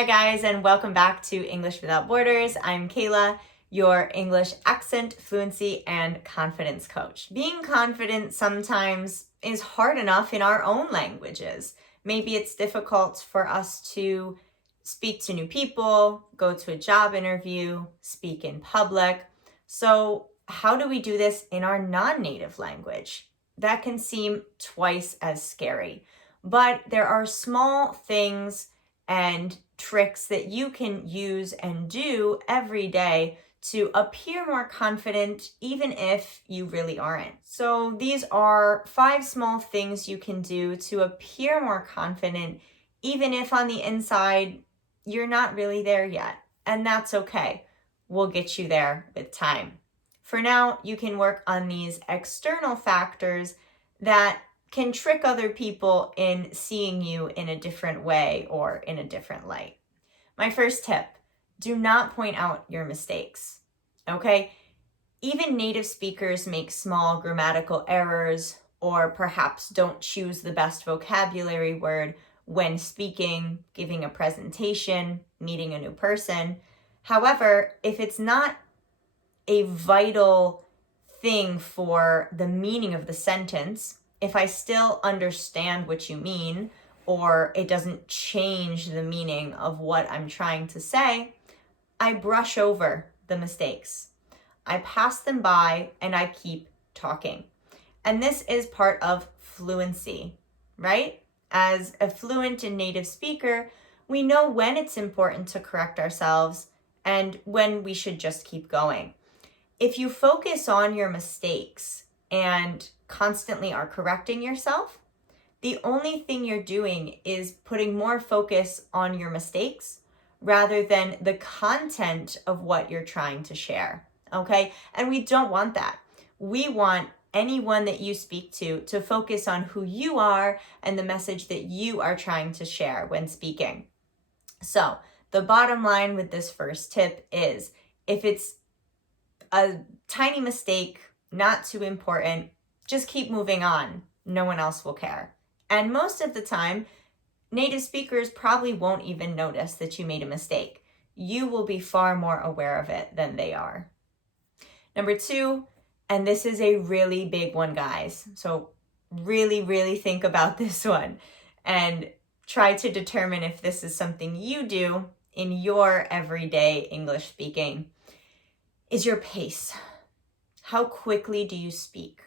Hi guys, and welcome back to English Without Borders. I'm Kayla, your English accent, fluency, and confidence coach. Being confident sometimes is hard enough in our own languages. Maybe it's difficult for us to speak to new people, go to a job interview, speak in public. So how do we do this in our non-native language? That can seem twice as scary. But there are small things and tricks that you can use and do every day to appear more confident, even if you really aren't. So these are 5 small things you can do to appear more confident, even if on the inside you're not really there yet. And that's okay. We'll get you there with time. For now, you can work on these external factors that can trick other people in seeing you in a different way or in a different light. My first tip, do not point out your mistakes, okay? Even native speakers make small grammatical errors or perhaps don't choose the best vocabulary word when speaking, giving a presentation, meeting a new person. However, if it's not a vital thing for the meaning of the sentence, if I still understand what you mean, or it doesn't change the meaning of what I'm trying to say, I brush over the mistakes. I pass them by and I keep talking. And this is part of fluency, right? As a fluent and native speaker, we know when it's important to correct ourselves and when we should just keep going. If you focus on your mistakes and constantly are correcting yourself, the only thing you're doing is putting more focus on your mistakes rather than the content of what you're trying to share, okay? And we don't want that. We want anyone that you speak to focus on who you are and the message that you are trying to share when speaking. So the bottom line with this first tip is, if it's a tiny mistake, not too important, just keep moving on. No one else will care. And most of the time, native speakers probably won't even notice that you made a mistake. You will be far more aware of it than they are. Number 2, and this is a really big one, guys. So really think about this one and try to determine if this is something you do in your everyday English speaking. Is your pace. How quickly do you speak?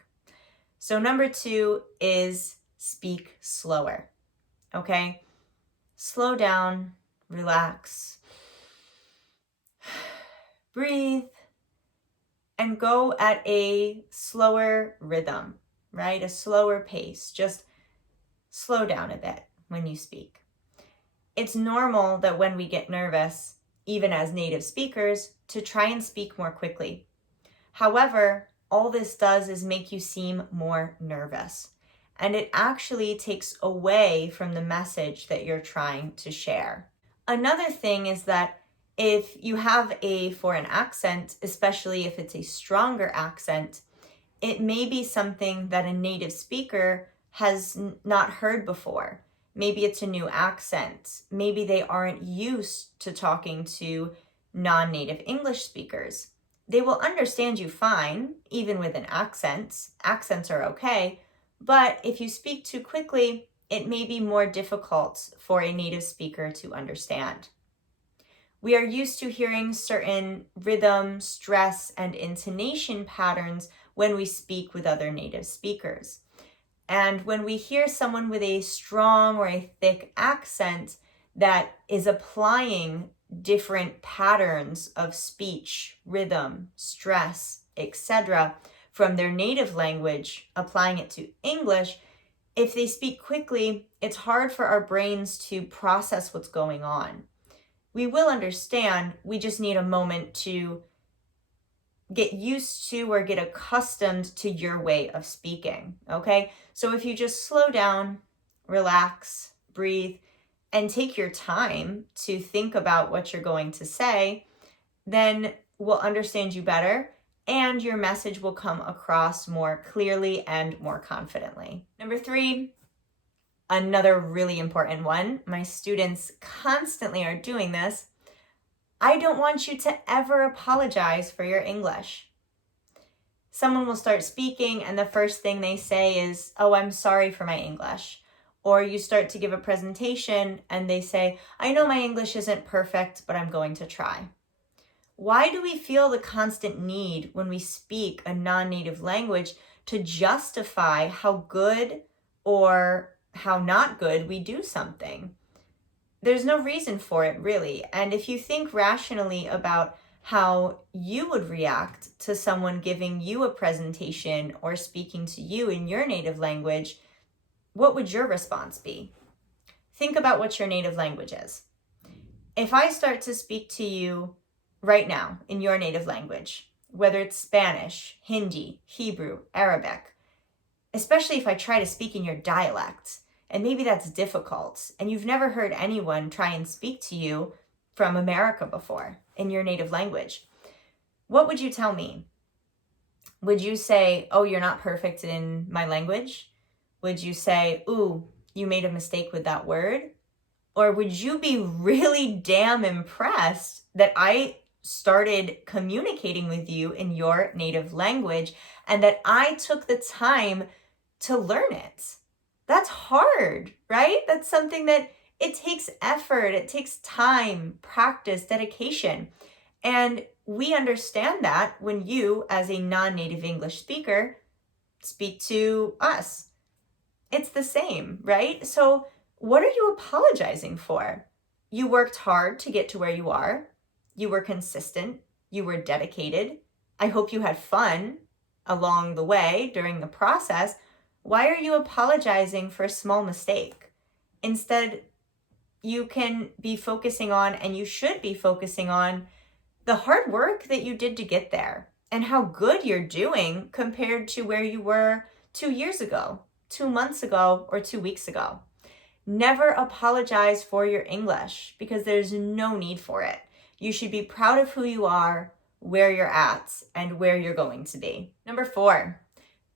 So number 2 is speak slower, okay? Slow down, relax, breathe, and go at a slower rhythm, right? A slower pace. Just slow down a bit when you speak. It's normal that when we get nervous, even as native speakers, to try and speak more quickly. However, all this does is make you seem more nervous, and it actually takes away from the message that you're trying to share. Another thing is that if you have a foreign accent, especially if it's a stronger accent, it may be something that a native speaker has not heard before. Maybe it's a new accent. Maybe they aren't used to talking to non-native English speakers. They will understand you fine, even with an accent. Accents are okay. But if you speak too quickly, it may be more difficult for a native speaker to understand. We are used to hearing certain rhythm, stress, and intonation patterns when we speak with other native speakers. And when we hear someone with a strong or a thick accent that is applying different patterns of speech, rhythm, stress, etc., from their native language, applying it to English, if they speak quickly, it's hard for our brains to process what's going on. We will understand, we just need a moment to get used to or get accustomed to your way of speaking, okay? So if you just slow down, relax, breathe, and take your time to think about what you're going to say, then we'll understand you better and your message will come across more clearly and more confidently. Number 3, Another really important one, my students constantly are doing this. I don't want you to ever apologize for your English. Someone will start speaking and the first thing they say is, "Oh, I'm sorry for my English." Or you start to give a presentation and they say, "I know my English isn't perfect, but I'm going to try." Why do we feel the constant need when we speak a non-native language to justify how good or how not good we do something? There's no reason for it, really. And if you think rationally about how you would react to someone giving you a presentation or speaking to you in your native language, what would your response be? Think about what your native language is. If I start to speak to you right now in your native language, whether it's Spanish, Hindi, Hebrew, Arabic, especially if I try to speak in your dialect, and maybe that's difficult, and you've never heard anyone try and speak to you from America before in your native language, what would you tell me? Would you say, "Oh, you're not perfect in my language"? Would you say, "Ooh, you made a mistake with that word"? Or would you be really damn impressed that I started communicating with you in your native language and that I took the time to learn it? That's hard, right? That's something that it takes effort, it takes time, practice, dedication. And we understand that when you, as a non-native English speaker, speak to us. It's the same, right? So what are you apologizing for? You worked hard to get to where you are. You were consistent. You were dedicated. I hope you had fun along the way during the process. Why are you apologizing for a small mistake? Instead, you can be focusing on, and you should be focusing on, the hard work that you did to get there and how good you're doing compared to where you were 2 years ago, 2 months ago, or 2 weeks ago. Never apologize for your English because there's no need for it. You should be proud of who you are, where you're at, and where you're going to be. Number 4,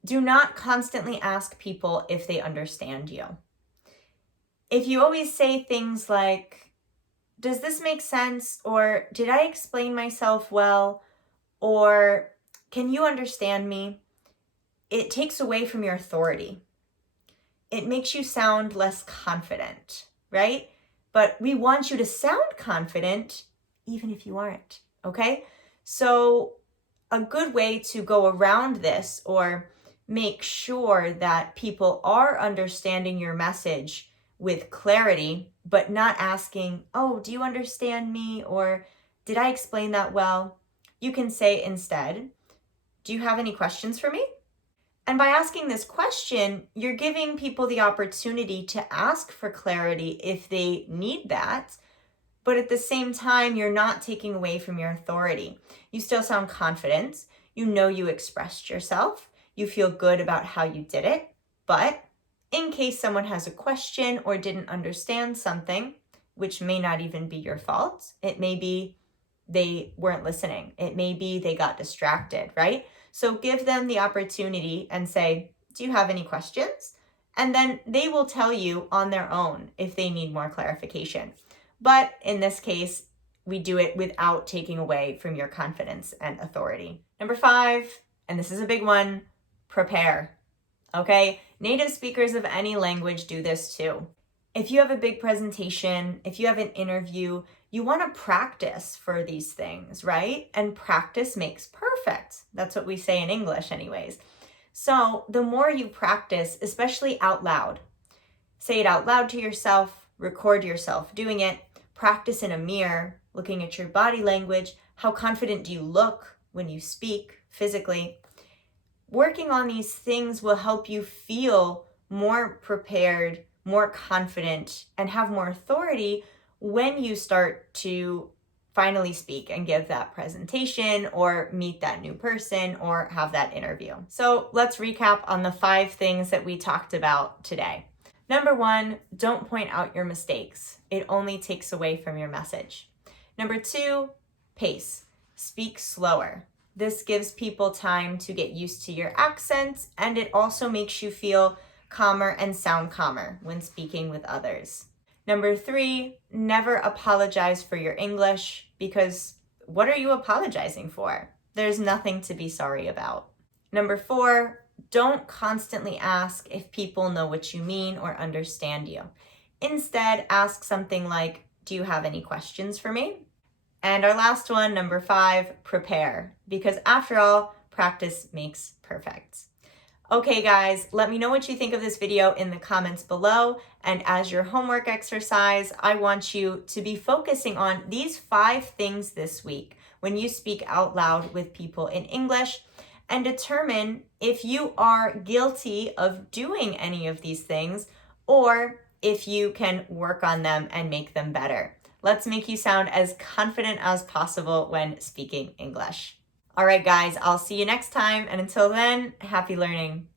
do not constantly ask people if they understand you. If you always say things like, "Does this make sense?" or "Did I explain myself well?" or "Can you understand me?" it takes away from your authority. It makes you sound less confident, right? But we want you to sound confident even if you aren't, okay? So a good way to go around this or make sure that people are understanding your message with clarity, but not asking, "Oh, do you understand me?" or "Did I explain that well?" You can say instead, "Do you have any questions for me?" And by asking this question, you're giving people the opportunity to ask for clarity if they need that. But at the same time, you're not taking away from your authority. You still sound confident. You know you expressed yourself. You feel good about how you did it. But in case someone has a question or didn't understand something, which may not even be your fault, it may be they weren't listening. It may be they got distracted, right? So give them the opportunity and say, "Do you have any questions?" And then they will tell you on their own if they need more clarification. But in this case, we do it without taking away from your confidence and authority. Number 5, and this is a big one, prepare. Okay? Native speakers of any language do this too. If you have a big presentation, if you have an interview, you want to practice for these things, right? And practice makes perfect. That's what we say in English anyways. So the more you practice, especially out loud, say it out loud to yourself, record yourself doing it, practice in a mirror, looking at your body language, how confident do you look when you speak physically. Working on these things will help you feel more prepared, more confident, and have more authority when you start to finally speak and give that presentation or meet that new person or have that interview. So let's recap on the 5 things that we talked about today. Number 1, don't point out your mistakes. It only takes away from your message. Number 2, pace. Speak slower. This gives people time to get used to your accent, and it also makes you feel calmer, and sound calmer when speaking with others. Number 3, never apologize for your English, because what are you apologizing for? There's nothing to be sorry about. Number 4, don't constantly ask if people know what you mean or understand you. Instead, ask something like, do you have any questions for me? And our last one, number 5, prepare, because after all, practice makes perfect. Okay guys, let me know what you think of this video in the comments below. And as your homework exercise, I want you to be focusing on these 5 things this week when you speak out loud with people in English, and determine if you are guilty of doing any of these things or if you can work on them and make them better. Let's make you sound as confident as possible when speaking English. All right, guys, I'll see you next time. And until then, happy learning.